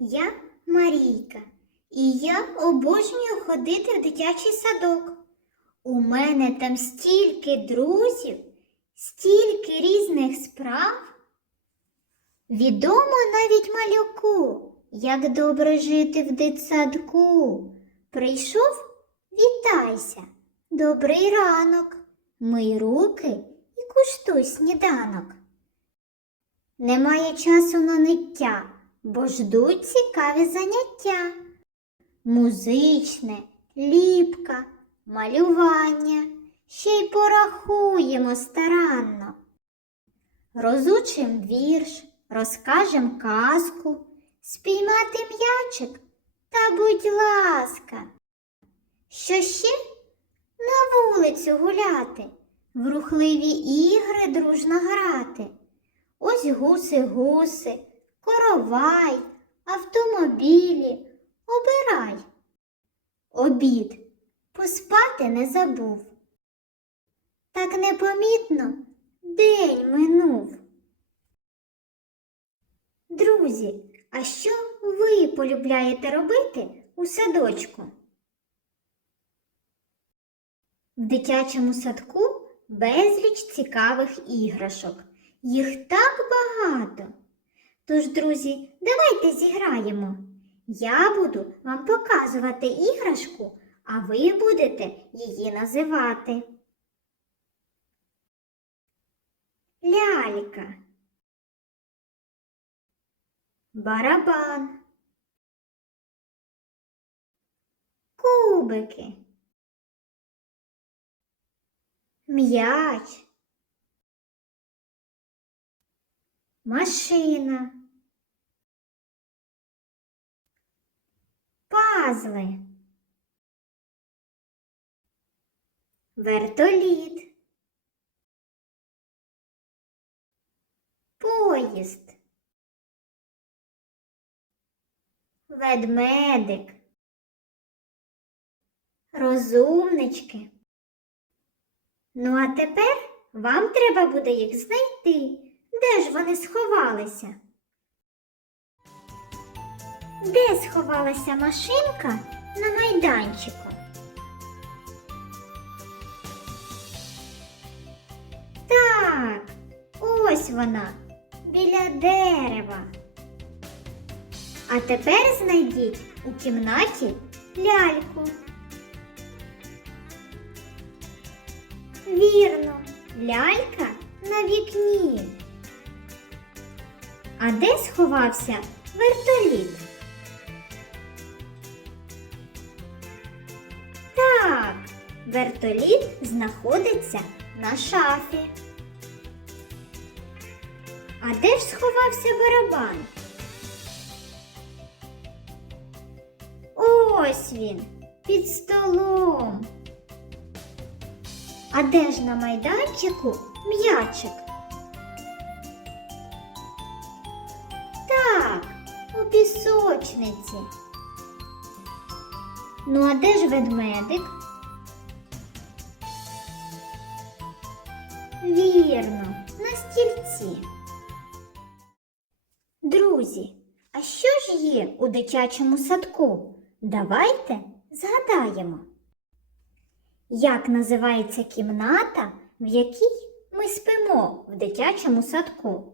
Я Марійка, і я обожнюю ходити в дитячий садок. У мене там стільки друзів, стільки різних справ. Відомо навіть малюку, як добре жити в дитсадку. Прийшов, вітайся, добрий ранок, мий руки і куштуй сніданок. Немає часу на ниття, бо ждуть цікаві заняття. Музичне, ліпка, малювання, ще й порахуємо старанно. Розучим вірш, розкажем казку, спіймати м'ячик та будь ласка. Що ще? На вулицю гуляти, в рухливі ігри дружно грати. Ось гуси-гуси, коровай, автомобілі. Обирай. Обід поспати не забув. Так непомітно день минув. Друзі, а що ви полюбляєте робити у садочку? В дитячому садку безліч цікавих іграшок. Їх так багато. Тож, друзі, давайте зіграємо. Я буду вам показувати іграшку, а ви будете її називати. Лялька. Барабан. Кубики. М'яч. Машина. Пазли. Вертоліт. Поїзд. Ведмедик. Розумнички. Ну, а тепер вам треба буде їх знайти. Де ж вони сховалися? Де сховалася машинка на майданчику? Так, ось вона, біля дерева. А тепер знайдіть у кімнаті ляльку. Вірно, лялька на вікні. А де сховався вертоліт? Вертоліт знаходиться на шафі. А де ж сховався барабан? Ось він, під столом. А де ж на майданчику м'ячик? Так, у пісочниці. Ну, а де ж ведмедик? Вірно, на стільці. Друзі, а що ж є у дитячому садку? Давайте згадаємо. Як називається кімната, в якій ми спимо в дитячому садку?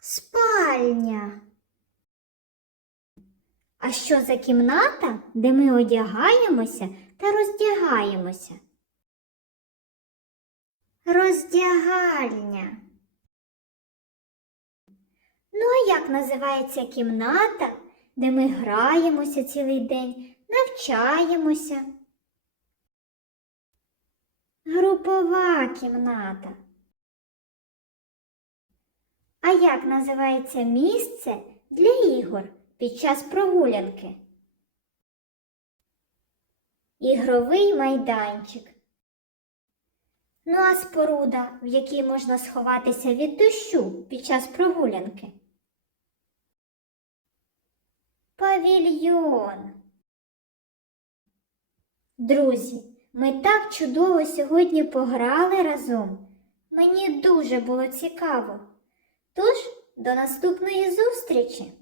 Спальня. А що за кімната, де ми одягаємося та роздягаємося? Роздягальня. Ну, а як називається кімната, де ми граємося цілий день, навчаємося? Групова кімната. А як називається місце для ігор під час прогулянки? Ігровий майданчик. Ну а споруда, в якій можна сховатися від дощу під час прогулянки? Павільйон. Друзі, ми так чудово сьогодні пограли разом. Мені дуже було цікаво. Тож до наступної зустрічі!